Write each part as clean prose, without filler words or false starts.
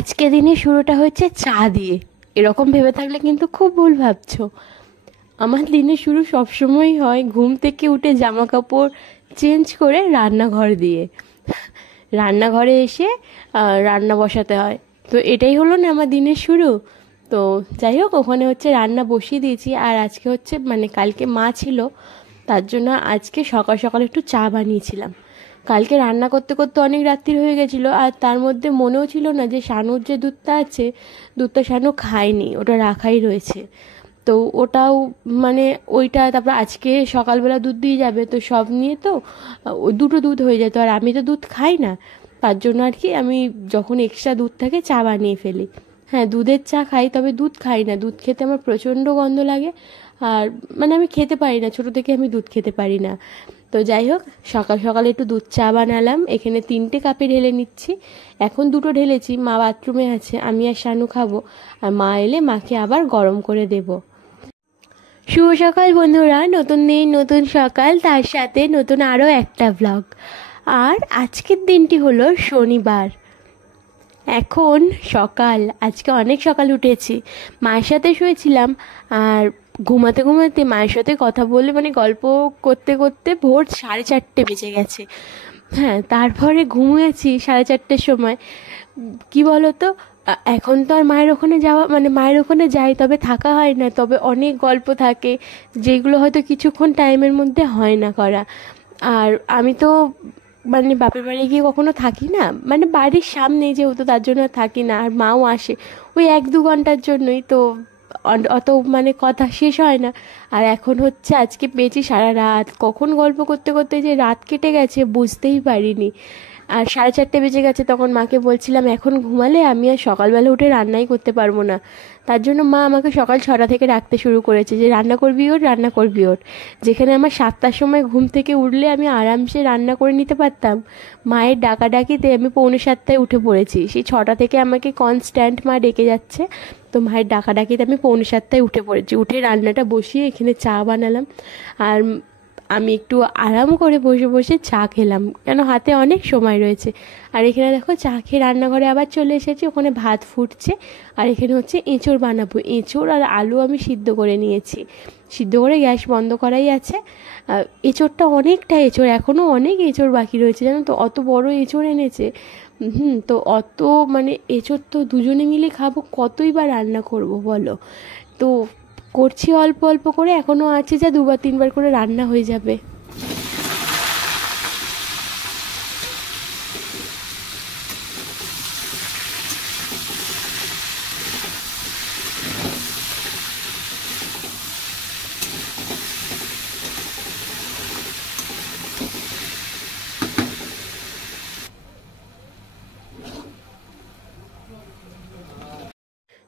আজকে দিনের শুরুটা হচ্ছে চা দিয়ে। এরকম ভেবে থাকলে কিন্তু খুব ভুল ভাবছো। আমার দিনের শুরু সবসময়ই হয় ঘুম থেকে উঠে জামা কাপড় চেঞ্জ করে রান্নাঘর দিয়ে। রান্নাঘরে এসে রান্না বসাতে হয়। তো এটাই হলো না আমার দিনের শুরু। তো যাই হোক, ওখানে হচ্ছে রান্না বসিয়ে দিয়েছি। আর আজকে হচ্ছে মানে কালকে মা ছিল, তার জন্য আজকে সকাল সকাল একটু চা বানিয়েছিলাম। কালকে রান্না করতে করতে অনেক রাত্রি হয়ে গেছিলো, আর তার মধ্যে মনেও ছিল না যে শানুর যে দুধটা আছে, দুধটা শানু খায়নি, ওটা রাখাই রয়েছে। তো ওটাও মানে ওইটা তারপর আজকে সকালবেলা দুধ দিয়ে যাবে, তো সব নিয়ে তো ও দুটো দুধ হয়ে যেত, আর আমি তো দুধ খাই না। তার জন্য আর কি আমি যখন এক্সট্রা দুধ থাকে চা বানিয়ে ফেলি। হ্যাঁ, দুধের চা খাই, তবে দুধ খাই না। দুধ খেতে আমার প্রচণ্ড গন্ধ লাগে। আর মানে আমি খেতে পারি না, ছোটো থেকে আমি দুধ খেতে পারি না। তো যাই হোক, সকাল সকালে একটু দুধ চা বানালাম। এখানে 3টে কাপে ঢেলে নিচ্ছি। এখন 2টো ঢেলেছি, মা বাথরুমে আছে, আমি আর শানু খাবো। আর মা এলে মাকে আবার গরম করে দেবো। শুভ সকাল বন্ধুরা, নতুন দিন নতুন সকাল, তার সাথে নতুন আরও একটা ব্লগ। আর আজকের দিনটি হলো শনিবার। এখন সকাল, আজকে অনেক সকাল উঠেছি। মায়ের সাথে শুয়েছিলাম, আর ঘুমাতে ঘুমাতে মায়ের সাথে কথা বলে মানে গল্প করতে করতে ভোর 4:30 বেজে গেছে। হ্যাঁ, তারপরে ঘুমিয়েছি 4:30 সময়। কি বলো তো, এখন তো আর মায়ের ওখানে যাওয়া মানে মায়ের ওখানে যাই, তবে থাকা হয় না। তবে অনেক গল্প থাকে যেগুলো হয়তো কিছুক্ষণ টাইমের মধ্যে হয় না করা। আর আমি তো মানে বাপের বাড়ি গিয়ে কখনো থাকি না, মানে বাড়ির সামনেই যেহেতু, তার জন্য আর থাকি না। আর মাও আসে ওই 1-2 ঘন্টার জন্যই, তো অত মানে কথা শেষ হয় না। আর এখন হচ্ছে আজকে পেয়েছি সারা রাত, কখন গল্প করতে করতে যে রাত কেটে গেছে বুঝতেই পারিনি। আর 4:30 বেজে গেছে, তখন মাকে বলছিলাম এখন ঘুমালে আমি আর সকালবেলা উঠে রান্নাই করতে পারবো না। তার জন্য মা আমাকে সকাল 6টা থেকে ডাকতে শুরু করেছে যে রান্না করবি ওঠ, রান্না করবি ওঠ। যেখানে আমার 7টার সময় ঘুম থেকে উঠলে আমি আরামসে রান্না করে নিতে পারতাম, মায়ের ডাকাডাকিতে আমি 6:45 উঠে পড়েছি। সেই 6টা থেকে আমাকে কনস্ট্যান্ট মা ডেকে যাচ্ছে। তো মায়ের ডাকাডাকিতে আমি 6:45 উঠে পড়েছি। উঠে রান্নাটা বসিয়ে এখানে চা বানালাম। আর আমি একটু আরাম করে বসে বসে চা খেলাম, কেন হাতে অনেক সময় রয়েছে। আর এখানে দেখো চা খেয়ে রান্নাঘরে আবার চলে এসেছি, ওখানে ভাত ফুটছে। আর এখানে হচ্ছে এঁচোড় বানাবো। এঁচোড় আর আলু আমি সিদ্ধ করে নিয়েছি, সিদ্ধ করে গ্যাস বন্ধ করাই আছে। এঁচোড়টা অনেকটা এঁচোড়, এখনও অনেক এঁচোড় বাকি রয়েছে জানো তো, অত বড় এঁচোড় এনেছে। তো অত মানে এঁচোড় তো দুজনে মিলে খাবো, কতই বা রান্না করব বলো। তো করছি অল্প অল্প করে, এখনও আছে যা 2-3 বার করে রান্না হয়ে যাবে।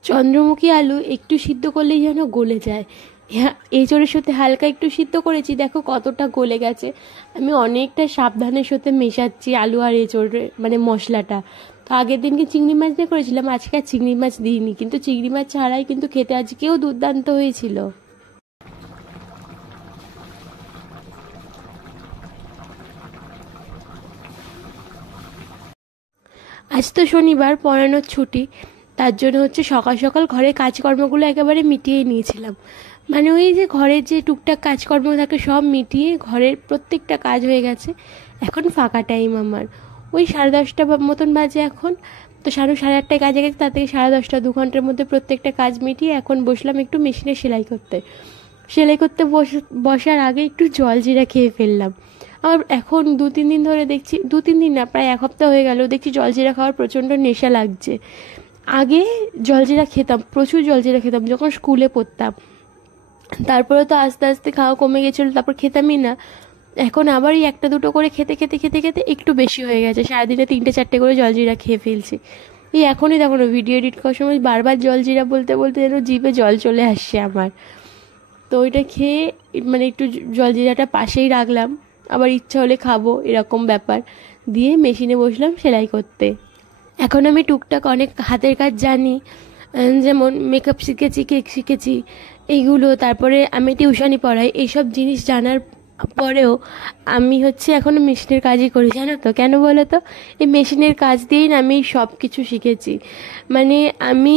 চন্দ্রমুখী আলু একটু সিদ্ধ করলেই যেন গলে যায়। হ্যাঁ, এঁচোড়ের সাথে হালকা একটু সিদ্ধ করেছি, দেখো কতটা গলে গেছে। আমি অনেকটা সাবধানের সাথে মেশাচ্ছি আলু আর এঁচোড়ের মানে মশলাটা। তো আগের দিনকে চিংড়ি মাছ দিয়ে করেছিলাম, আজকে আর চিংড়ি মাছ দিইনি, কিন্তু চিংড়ি মাছ ছাড়াই কিন্তু খেতে আজকেও দুর্দান্ত হয়েছিল। আজ তো শনিবার, পড়ানোর ছুটি। তার জন্য হচ্ছে সকাল সকাল ঘরের কাজকর্মগুলো একেবারে মিটিয়ে নিয়েছিলাম। মানে ওই যে ঘরের যে টুকটাক কাজকর্ম থাকে সব মিটিয়ে ঘরের প্রত্যেকটা কাজ হয়ে গেছে। এখন ফাঁকা টাইম আমার, ওই 10:30 মতন বাজে এখন। তো 8:30টায় কাজে গেছে, তার থেকে 10:30, 2 ঘন্টার মধ্যে প্রত্যেকটা কাজ মিটিয়ে এখন বসলাম একটু মেশিনে সেলাই করতে। সেলাই করতে বসার আগে একটু জল জিরা খেয়ে ফেললাম। আমার এখন 2-3 দিন ধরে দেখছি, 2-3 দিন না, প্রায় 1 সপ্তাহ হয়ে গেল দেখছি জলজিরা খাওয়ার প্রচণ্ড নেশা লাগছে। আগে জলজিরা খেতাম, প্রচুর জলজিরা খেতাম যখন স্কুলে পড়তাম। তারপরে তো আস্তে আস্তে খাওয়া কমে গেছিলো, তারপর খেতামই না। এখন আবার এই 1-2 করে খেতে খেতে খেতে খেতে একটু বেশি হয়ে গেছে, সারাদিনে 3-4টে করে জলজিরা খেয়ে ফেলছি। এই এখনই দেখো না, ভিডিও এডিট করার সময় বারবার জলজিরা বলতে বলতে যেন জিভে জল চলে আসছে আমার। তো ওইটা খেয়ে মানে একটু জলজিরাটা পাশেই রাখলাম, আবার ইচ্ছা হলে খাবো, এরকম ব্যাপার। দিয়ে মেশিনে বসলাম সেলাই করতে। এখন আমি টুকটাক অনেক হাতের কাজ জানি, যেমন মেকআপ শিখেছি, কেক শিখেছি, এইগুলো। তারপরে আমি টিউশনি পড়াই, এইসব জিনিস জানার পরেও আমি হচ্ছে এখনও মেশিনের কাজই করি, জানো তো কেন বলো তো? এই মেশিনের কাজ দিয়েই না আমি সব কিছু শিখেছি। মানে আমি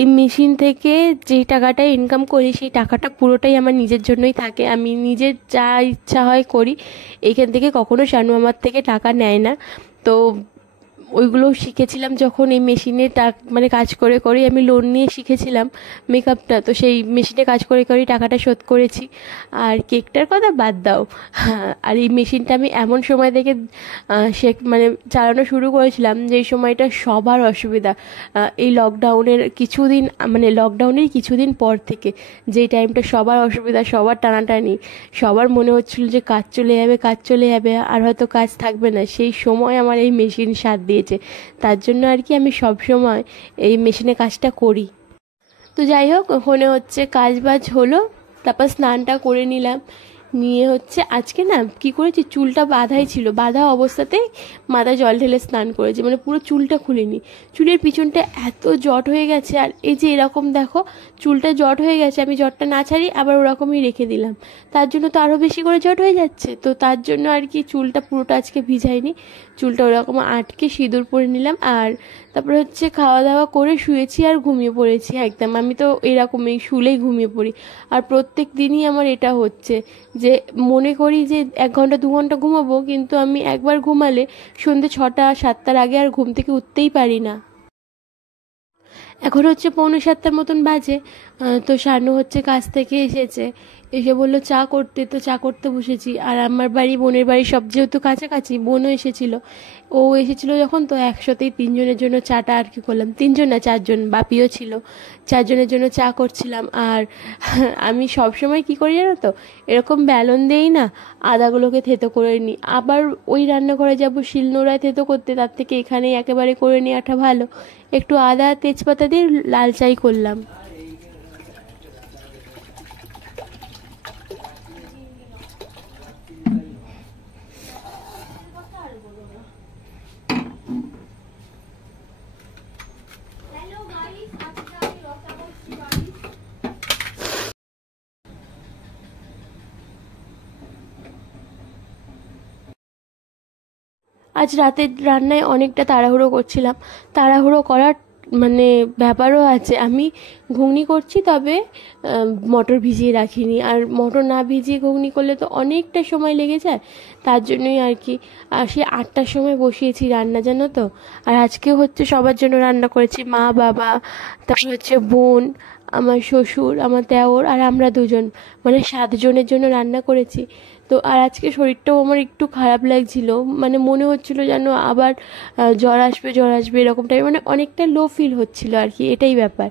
এই মেশিন থেকে যে টাকাটা ইনকাম করি সেই টাকাটা পুরোটাই আমার নিজের জন্যই থাকে, আমি নিজের যা ইচ্ছা হয় করি। এইখান থেকে কখনো শানু আমার থেকে টাকা নেয় না। তো ওইগুলো শিখেছিলাম যখন এই মেশিনে মানে কাজ করে করেই আমি লোন নিয়ে শিখেছিলাম মেকআপটা, তো সেই মেশিনে কাজ করে করেই টাকাটা শোধ করেছি। আর কেকটার কথা বাদ দাও। হ্যাঁ, আর এই মেশিনটা আমি এমন সময় থেকে মানে চালানো শুরু করেছিলাম যেই সময়টা সবার অসুবিধা, এই লকডাউনের কিছুদিন, মানে লকডাউনের কিছুদিন পর থেকে, যেই টাইমটা সবার অসুবিধা, সবার টানাটানি, সবার মনে হচ্ছিল যে কাজ চলে যাবে, কাজ চলে যাবে, আর হয়তো কাজ থাকবে না, সেই সময় আমার এই মেশিন সাথ দিয়েছে। তার জন্য আর কি আমি সব সময় এই মেশিনে কাজটা করি। তো যাই হোক, ওখানে হচ্ছে কাজ বাজ হলো, তারপর স্নানটা করে নিলাম। নিয়ে হচ্ছে আজকে না কি করেছি, চুলটা বাঁধাই ছিল, বাঁধা অবস্থাতেই মাথায় জল ঢেলে স্নান করেছি, মানে পুরো চুলটা খুলিনি। চুলের পিছনটা এত জট হয়ে গেছে, আর এই যে এরকম দেখো চুলটা জট হয়ে গেছে, আমি জটটা না ছাড়ি আবার ওরকমই রেখে দিলাম, তার জন্য তো আরও বেশি করে জট হয়ে যাচ্ছে। তো তার জন্য আর কি চুলটা পুরোটা আজকে ভিজাইনি, চুলটা ওরকম আটকে সিঁদুর পরে নিলাম। আর তারপরে হচ্ছে খাওয়া দাওয়া করে শুয়েছি আর ঘুমিয়ে পড়েছি একদম। আমি তো এরকমই শুলেই ঘুমিয়ে পড়ি, আর প্রত্যেক দিনই আমার এটা হচ্ছে যে মনে করি যে 1 ঘন্টা 2 ঘন্টা ঘুমাবো, কিন্তু আমি একবার ঘুমালে সন্ধ্যে 6টা 7টার আগে আর ঘুম থেকে উঠতেই পারি না। এখন হচ্ছে 6:45 মতন বাজে। তো শানু হচ্ছে কাজ থেকে এসেছে, এসে বললো চা করতে, তো চা করতে বসেছি। আর আমার বাড়ি বোনের বাড়ি সব যেহেতু কাছাকাছি, বোনও এসেছিল, ও এসেছিল যখন, তো একসাথেই 3জনের জন্য চাটা আর কি করলাম, 3জন না 4জন, বাপিও ছিল, 4জনের জন্য চা করছিলাম। আর আমি সব সময় কি করি জানো তো, এরকম ব্যালন দিয়েই না আদাগুলোকে থেতো করে নিই, আবার ওই রান্নাঘরে যাব শিলনোড়ায় থেতো করতে, তার থেকে এখানেই একেবারে করে নেওয়াটা ভালো। একটু আদা তেজপাতা দিয়ে লাল চাই করলাম। আজ রাতের রান্নায় অনেকটা তাড়াহুড়ো করছিলাম, তাড়াহুড়ো করার মানে ব্যাপারও আছে। আমি ঘুগনি করছি, তবে মটর ভিজিয়ে রাখিনি, আর মটর না ভিজিয়ে ঘুগনি করলে তো অনেকটা সময় লেগে যায়, তার জন্যই আর কি। আর সে 8টার সময় বসিয়েছি রান্না, জানো তো। আর আজকে হচ্ছে সবার জন্য রান্না করেছি, মা বাবা, তারপর হচ্ছে বোন, আমার শ্বশুর, আমার দেওর, আর আমরা 2জন, মানে 7জনের জন্য রান্না করেছি। তো আর আজকে শরীরটাও আমার একটু খারাপ লাগছিল, মানে মনে হচ্ছিল যেন আবার জ্বর আসবে জ্বর আসবে এরকম টাইপ, মানে অনেকটা লো ফিল হচ্ছিল আর কি, এটাই ব্যাপার।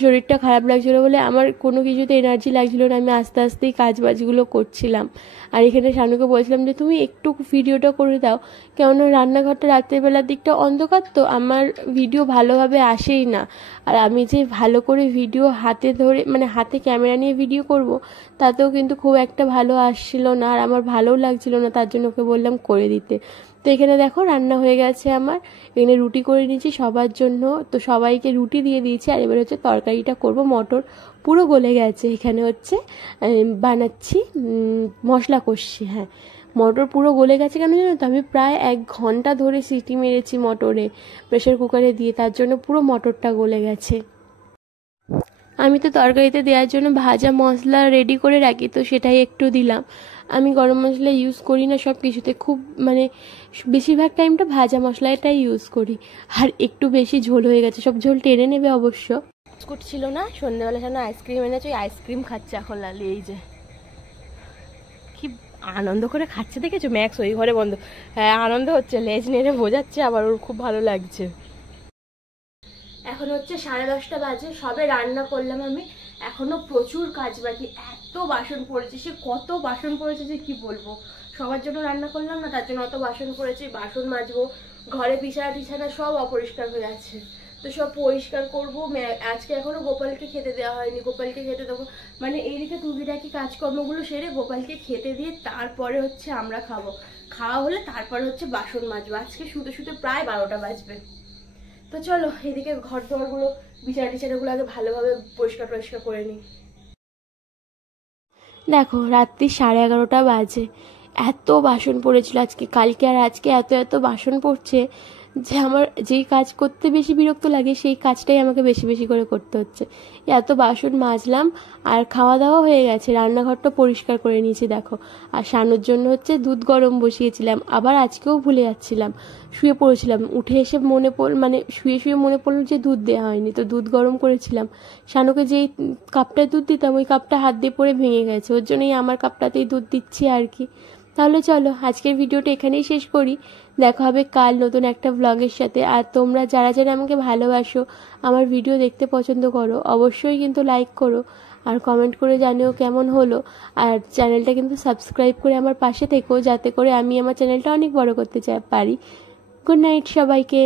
শরীরটা খারাপ লাগছিল বলে আমার কোনো কিছুতে এনার্জি লাগছিল না, আমি আস্তে আস্তেই কাজ বাজগুলো করছিলাম। আর এখানে শানুকে বলছিলাম যে তুমি একটু ভিডিওটা করে দাও, কেননা রান্নাঘরটা রাত্রেবেলার দিকটা অন্ধকার, তো আমার ভিডিও ভালোভাবে আসেই না। আর আমি যে ভালো করে ভিডিও হাতে ধরে, মানে হাতে ক্যামেরা নিয়ে ভিডিও করব, তাতেও কিন্তু খুব একটা ভালো আসছিল না, আর আমার ভালোও লাগছিল না, তার জন্য ওকে বললাম করে দিতে। তো এখানে দেখো রান্না হয়ে গেছে আমার, এখানে রুটি করে নিয়েছি সবার জন্য, তো সবাইকে রুটি দিয়ে দিয়েছি। আর এবার হচ্ছে তরকারিটা করব, মটর পুরো গলে গেছে, এখানে হচ্ছে বানাচ্ছি, মশলা কষছি। হ্যাঁ, মটর পুরো গলে গেছে, কেন জানো তো, আমি প্রায় 1 ঘন্টা ধরে সিটি মেরেছি মটরে, প্রেশার কুকারে দিয়ে, তার জন্য পুরো মটরটা গলে গেছে। আমি তো তরকারিতে দেওয়ার জন্য ভাজা মশলা রেডি করে রাখি, তো সেটাই একটু দিলাম। আমি গরম মশলা ইউজ করি না সব কিছুতে, খুব মানে বেশিরভাগ টাইমটা ভাজা মশলাটাই ইউজ করি। আর একটু বেশি ঝোল হয়ে গেছে, সব ঝোল টেনে নেবে অবশ্য। বিস্কুট ছিল না, সন্ধ্যেবেলা যেন আইসক্রিম এনেছে, ওই আইসক্রিম খাচ্ছে এখন লালি, এই যে কি আনন্দ করে খাচ্ছে দেখেছো, ম্যাক্স ওই ঘরে বন্ধ। হ্যাঁ আনন্দ হচ্ছে, লেজ নেড়ে বোঝাচ্ছে, আবার ওর খুব ভালো লাগছে। এখন হচ্ছে 10:30 বাজে, সবে রান্না করলাম আমি, এখনো প্রচুর কাজ বাকি, এত বাসন পড়েছে, সে কত বাসন পড়েছে যে কি বলবো। সবার জন্য রান্না করলাম না, তার জন্য অত বাসন পড়েছে, বাসন মাজবো, ঘরে বিছানা টিছানা সব অপরিষ্কার হয়ে আছে, তো সব পরিষ্কার করবো। আজকে এখনো গোপালকে খেতে দেওয়া হয়নি, গোপালকে খেতে দেবো, মানে এইদিকে টুকিটাকি কাজকর্মগুলো সেরে গোপালকে খেতে দিয়ে তারপরে হচ্ছে আমরা খাবো, খাওয়া হলে তারপরে হচ্ছে বাসন মাজবো। আজকে শুতে শুতে প্রায় 12টা বাজবে। তো চলো এদিকে ঘর দোয়ারগুলো, বিছানা টিছানাগুলো আগে ভালোভাবে পরিষ্কার টরিষ্কার করে নিই। দেখো রাত্রি 11:30 বাজে, এত বাসন পড়েছিল আজকে, কালকে আর আজকে এত এত বাসন পড়ছে যে আমার যেই কাজ করতে বেশি বিরক্ত লাগে সেই কাজটাই আমাকে বেশি বেশি করে করতে হচ্ছে। এত বাসন মাজলাম, আর খাওয়া দাওয়া হয়ে গেছে, রান্নাঘরটা পরিষ্কার করে নিয়েছি দেখো। আর শানুর জন্য হচ্ছে দুধ গরম বসিয়েছিলাম, আবার আজকেও ভুলে যাচ্ছিলাম, শুয়ে পড়েছিলাম, উঠে এসে মনে পড়ল, মানে শুয়ে শুয়ে মনে পড়লো যে দুধ দেওয়া হয়নি, তো দুধ গরম করেছিলাম। শানুকে যেই কাপটায় দুধ দিতাম ওই কাপটা হাত দিয়ে পড়ে ভেঙে গেছে, ওর জন্যই আমার কাপটাতেই দুধ দিচ্ছি আর কি। তাহলে চলো আজকের ভিডিওটা এখানেই শেষ করি, দেখা হবে কাল নতুন একটা ব্লগের সাথে। আর তোমরা যারা যারা আমাকে ভালোবাসো, আমার ভিডিও দেখতে পছন্দ করো, অবশ্যই কিন্তু লাইক করো আর কমেন্ট করে জানিও কেমন হলো। আর চ্যানেলটা কিন্তু সাবস্ক্রাইব করে আমার পাশে থেকো, যাতে করে আমি আমার চ্যানেলটা অনেক বড় করতে পারি। গুড নাইট সবাইকে।